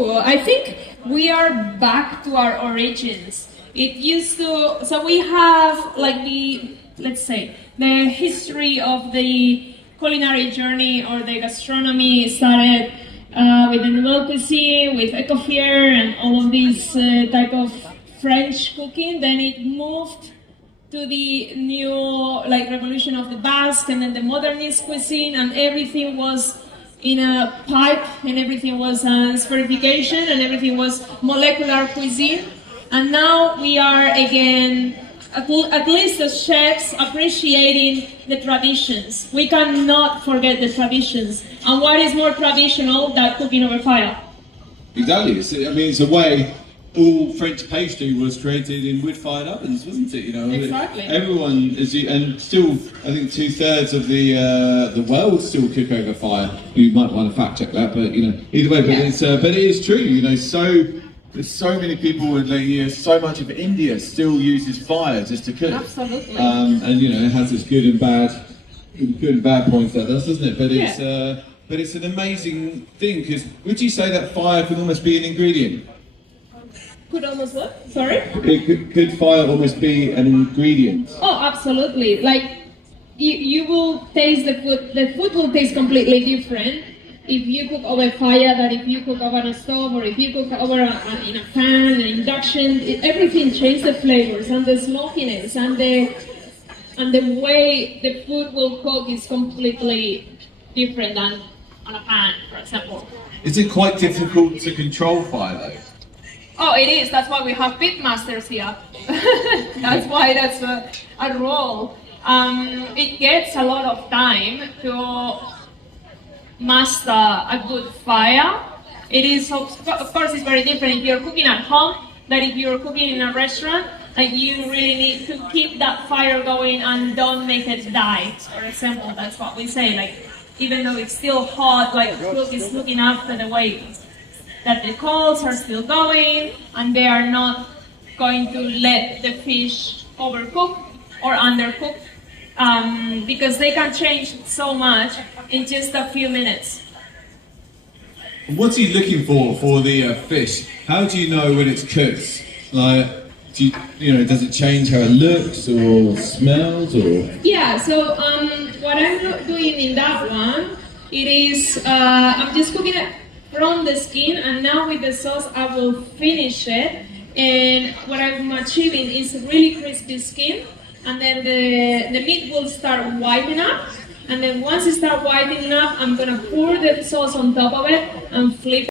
true. I think we are back to our origins. It used to, so we have like let's say, the history of the culinary journey or the gastronomy started with the nouvelle cuisine, with Ecofier and all of these type of French cooking. Then it moved to the new like revolution of the Basque, and then the modernist cuisine, and everything was in a pipe, and everything was spherification, and everything was molecular cuisine. And now we are again, at least as chefs, appreciating the traditions. We cannot forget the traditions. And what is more traditional than cooking over fire? Exactly. It's a way. All French pastry was created in wood-fired ovens, wasn't it? Exactly. Everyone is, and still, I think 2/3 of the world still cook over fire. You might want to fact check that, but either way. But it is true. There's so many people, and so much of India still uses fire just to cook. Absolutely. And it has its good and bad points that does, doesn't it? But it's an amazing thing, because would you say that fire could almost be an ingredient? Could almost what? Sorry? Could fire almost be an ingredient? Oh, absolutely. Like, you will taste the food. The food will taste completely different if you cook over fire than if you cook over a stove, or if you cook over in a pan, an induction. Everything changes the flavors and the smokiness, and the way the food will cook is completely different than on a pan, for example. Is it quite difficult to control fire though? Oh, it is. That's why we have pit masters here. That's why that's a role. It gets a lot of time to master a good fire. It is, of course, it's very different if you're cooking at home than if you're cooking in a restaurant. Like, you really need to keep that fire going and don't make it die. For example, that's what we say. Like, even though it's still hot, like, the cook is looking after the way that the coals are still going, and they are not going to let the fish overcook or undercook, because they can change so much in just a few minutes. What's he looking for the fish? How do you know when it's cooked? Like, does it change how it looks or smells, or? Yeah. So what I'm doing in that one, it is I'm just cooking it from the skin, and now with the sauce I will finish it, and what I'm achieving is really crispy skin, and then the meat will start whitening up, and then once it starts whitening up, I'm gonna pour the sauce on top of it and flip